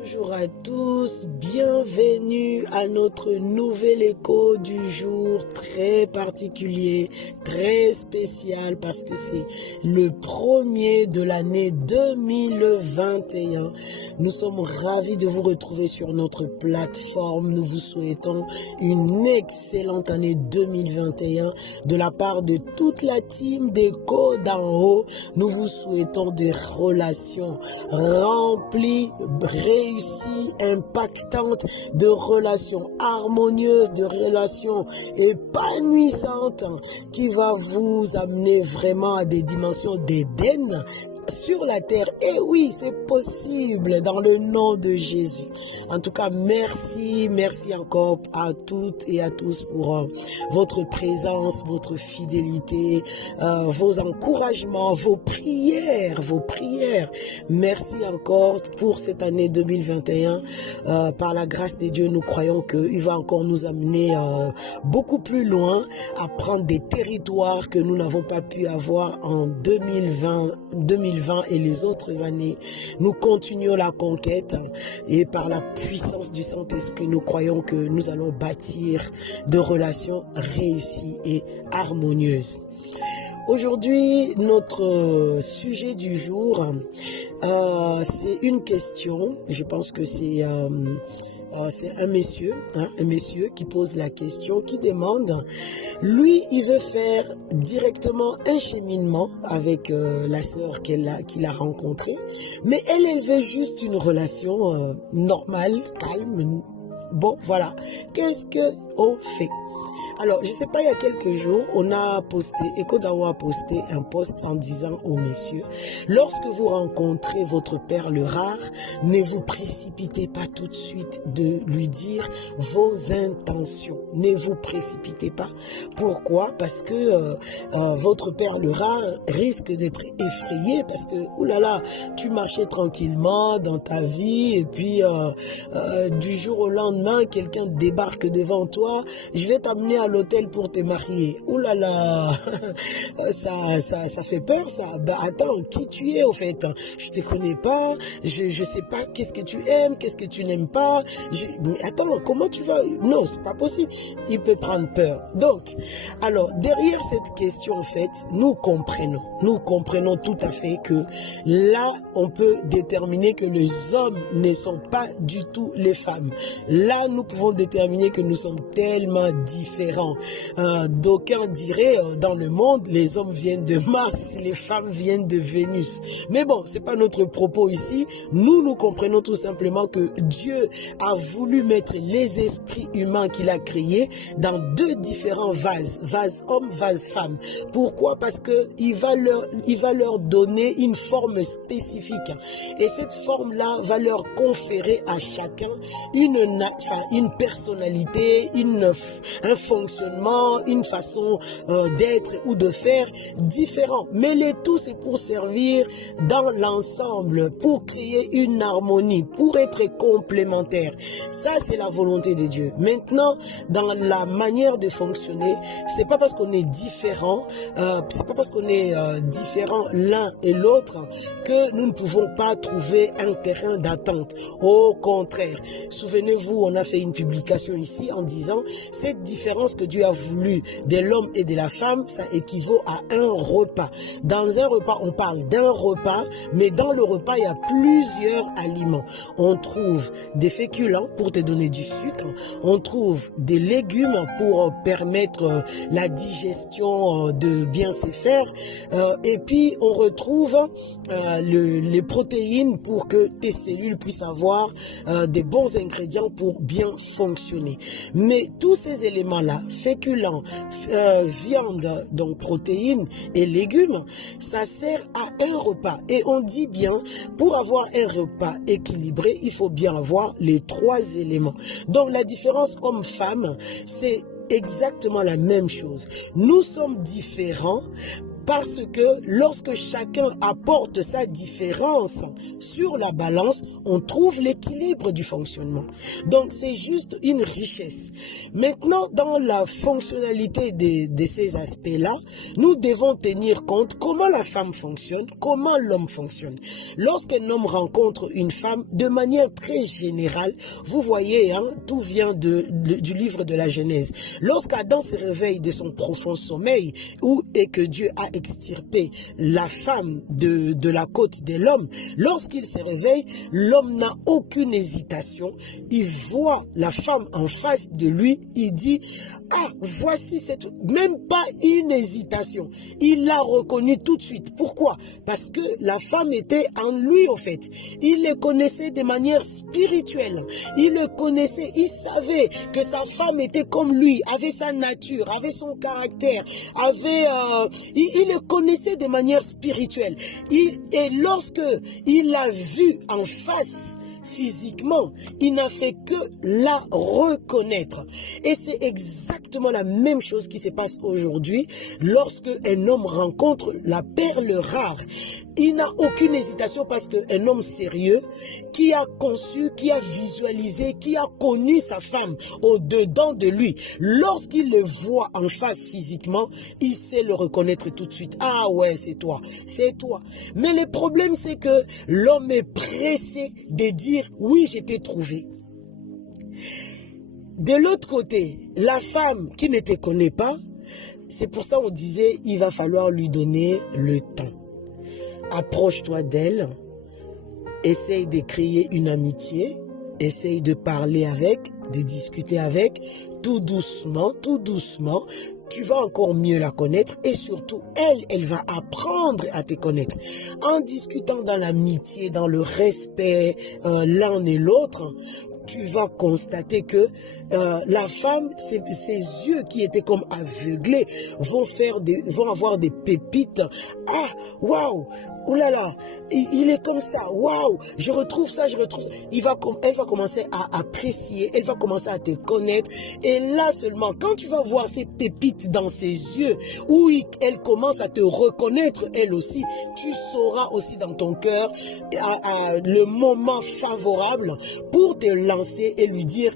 Bonjour à tous, bienvenue à notre nouvel écho du jour très particulier, très spécial parce que c'est le premier de l'année 2021. Nous sommes ravis de vous retrouver sur notre plateforme. Nous vous souhaitons une excellente année 2021 de la part de toute la team d'Écho d'en haut. Nous vous souhaitons des relations remplies, réussies, impactantes, de relations harmonieuses, de relations épanouissantes qui va vous amener vraiment à des dimensions d'Éden sur la terre. Et oui, c'est possible dans le nom de Jésus. En tout cas, merci encore à toutes et à tous pour votre présence, votre fidélité, vos encouragements, vos prières. Merci encore pour cette année 2021. Par la grâce de Dieu, nous croyons qu'il va encore nous amener beaucoup plus loin, à prendre des territoires que nous n'avons pas pu avoir en 2020 et les autres années. Nous continuons la conquête et par la puissance du Saint-Esprit, nous croyons que nous allons bâtir de relations réussies et harmonieuses. Aujourd'hui, notre sujet du jour, c'est une question. Je pense que c'est un monsieur qui pose la question, qui demande, lui, il veut faire directement un cheminement avec la sœur qu'il a rencontrée, mais elle veut juste une relation normale, calme. Bon, voilà. Qu'est-ce qu'on fait? Alors, je ne sais pas, il y a quelques jours, on a posté, Écho d'en haut a posté un post en disant aux messieurs, lorsque vous rencontrez votre perle rare, ne vous précipitez pas tout de suite de lui dire vos intentions. Ne vous précipitez pas. Pourquoi? Parce que votre perle rare risque d'être effrayée parce que, oulala, tu marchais tranquillement dans ta vie et puis du jour au lendemain, quelqu'un débarque devant toi, je vais t'amener à l'hôtel pour te marier. Ouh là là, ça fait peur ça. Bah attends, qui tu es au fait? Je te connais pas, je sais pas qu'est-ce que tu aimes, qu'est-ce que tu n'aimes pas. Mais attends, comment tu vas? Non, c'est pas possible. Il peut prendre peur. Donc, alors derrière cette question en fait, nous comprenons tout à fait que là, on peut déterminer que les hommes ne sont pas du tout les femmes. Là, nous pouvons déterminer que nous sommes tellement différents. D'aucuns diraient dans le monde, les hommes viennent de Mars, les femmes viennent de Vénus. Mais bon, c'est pas notre propos ici. Nous comprenons tout simplement que Dieu a voulu mettre les esprits humains qu'il a créés dans deux différents vases, vase homme, vase femme. Pourquoi? Parce que il va leur donner une forme spécifique. Et cette forme-là va leur conférer à chacun une personnalité, un fonctionnement, une façon d'être ou de faire différent. Mais le tout, c'est pour servir dans l'ensemble, pour créer une harmonie, pour être complémentaire. Ça, c'est la volonté de Dieu. Maintenant, dans la manière de fonctionner, c'est pas parce qu'on est différent, différent l'un et l'autre que nous ne pouvons pas trouver un terrain d'attente. Au contraire, souvenez-vous, on a fait une publication ici en disant cette différence que Dieu a voulu de l'homme et de la femme, ça équivaut à un repas. Dans un repas, on parle d'un repas, mais dans le repas, il y a plusieurs aliments. On trouve des féculents pour te donner du sucre, on trouve des légumes pour permettre la digestion de bien se faire, et puis on retrouve les protéines pour que tes cellules puissent avoir des bons ingrédients pour bien fonctionner. Mais tous ces éléments-là, féculents, viande, donc protéines et légumes, ça sert à un repas. Et on dit bien, pour avoir un repas équilibré, il faut bien avoir les trois éléments. Donc la différence homme-femme, c'est exactement la même chose. Nous sommes différents Parce que lorsque chacun apporte sa différence sur la balance, on trouve l'équilibre du fonctionnement. Donc c'est juste une richesse. Maintenant, dans la fonctionnalité de ces aspects-là, nous devons tenir compte comment la femme fonctionne, comment l'homme fonctionne. Lorsqu'un homme rencontre une femme, de manière très générale, vous voyez, hein, tout vient du livre de la Genèse. Lorsqu'Adam se réveille de son profond sommeil, et que Dieu a extirpé la femme de la côte de l'homme, lorsqu'il se réveille, l'homme n'a aucune hésitation. Il voit la femme en face de lui, il dit, ah, voici cette... Même pas une hésitation. Il l'a reconnue tout de suite. Pourquoi? Parce que la femme était en lui, en fait. Il le connaissait de manière spirituelle. Il le connaissait, il savait que sa femme était comme lui, avait sa nature, avait son caractère, il le connaissait de manière spirituelle. Et lorsque il l'a vu en face, physiquement, il n'a fait que la reconnaître. Et c'est exactement la même chose qui se passe aujourd'hui lorsque un homme rencontre la perle rare. Il n'a aucune hésitation parce qu'un homme sérieux qui a conçu, qui a visualisé, qui a connu sa femme au-dedans de lui, lorsqu'il le voit en face physiquement, il sait le reconnaître tout de suite. Ah ouais, c'est toi, c'est toi. Mais le problème, c'est que l'homme est pressé de dire oui, je t'ai trouvé. De l'autre côté, la femme qui ne te connaît pas, c'est pour ça qu'on disait il va falloir lui donner le temps. Approche-toi d'elle, essaye de créer une amitié, essaye de parler avec, de discuter avec, tout doucement, tu vas encore mieux la connaître et surtout, elle va apprendre à te connaître. En discutant dans l'amitié, dans le respect l'un et l'autre, tu vas constater que la femme, ses yeux qui étaient comme aveuglés vont avoir des pépites. Ah, waouh, oulala, il est comme ça, waouh, je retrouve ça, je retrouve ça. Elle va commencer à apprécier, elle va commencer à te connaître. Et là seulement, quand tu vas voir ces pépites dans ses yeux, où elle commence à te reconnaître elle aussi, tu sauras aussi dans ton cœur le moment favorable pour te lancer et lui dire,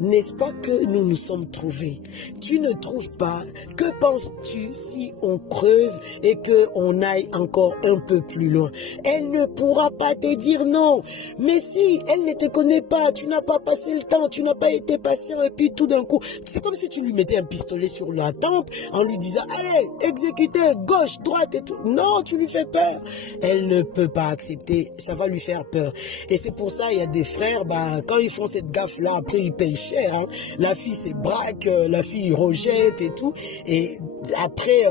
n'est-ce pas que nous nous sommes trouvés? Tu ne trouves pas? Que penses-tu si on creuse et qu'on aille encore un peu plus loin? Elle ne pourra pas te dire non. Mais si elle ne te connaît pas, tu n'as pas passé le temps, tu n'as pas été patient et puis tout d'un coup, c'est comme si tu lui mettais un pistolet sur la tempe en lui disant, allez, exécutez, gauche, droite et tout. Non, tu lui fais peur. Elle ne peut pas accepter, ça va lui faire peur. Et c'est pour ça, il y a des frères, quand ils font cette gaffe-là, après ils payent cher. Hein. La fille se braque, la fille rejette et tout. Et après,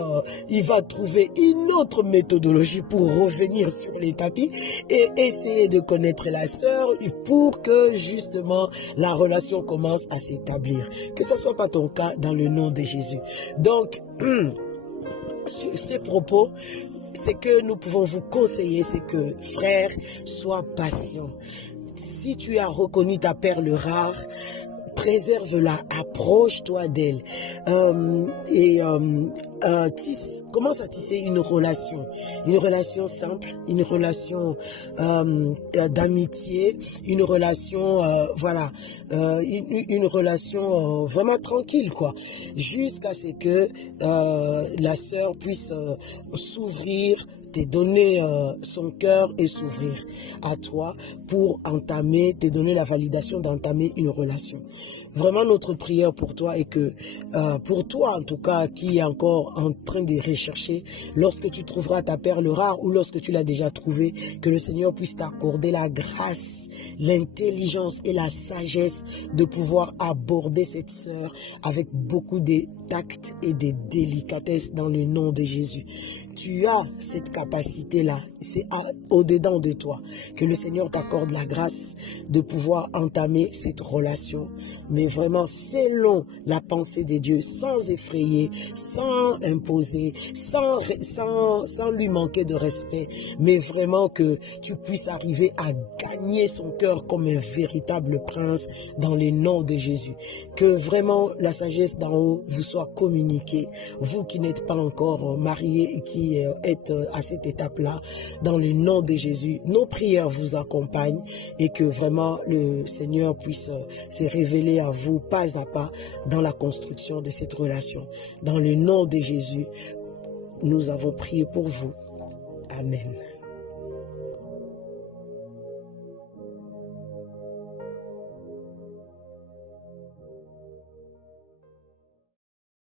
il va trouver une autre méthodologie pour revenir sur les tapis et essayer de connaître la sœur pour que justement la relation commence à s'établir. Que ce ne soit pas ton cas dans le nom de Jésus. Donc, sur ces propos, ce que nous pouvons vous conseiller, c'est que, frère, sois patient. Si tu as reconnu ta perle rare, préserve-la, approche-toi d'elle commence à tisser une relation simple, une relation d'amitié, une relation une relation vraiment tranquille quoi, jusqu'à ce que la sœur puisse s'ouvrir, te donner son cœur et s'ouvrir à toi pour te donner la validation d'entamer une relation. Vraiment, notre prière pour toi est que, pour toi en tout cas, qui est encore en train de rechercher, lorsque tu trouveras ta perle rare ou lorsque tu l'as déjà trouvée, que le Seigneur puisse t'accorder la grâce, l'intelligence et la sagesse de pouvoir aborder cette sœur avec beaucoup de tact et de délicatesse dans le nom de Jésus. Tu as cette capacité-là, c'est au-dedans de toi. Que le Seigneur t'accorde la grâce de pouvoir entamer cette relation, mais vraiment selon la pensée de Dieu, sans effrayer, sans imposer, sans lui manquer de respect, mais vraiment que tu puisses arriver à gagner son cœur comme un véritable prince dans le nom de Jésus. Que vraiment la sagesse d'en haut vous soit communiquée, vous qui n'êtes pas encore mariés et qui qui êtes à cette étape-là, dans le nom de Jésus, nos prières vous accompagnent et que vraiment le Seigneur puisse se révéler à vous pas à pas dans la construction de cette relation. Dans le nom de Jésus, nous avons prié pour vous. Amen.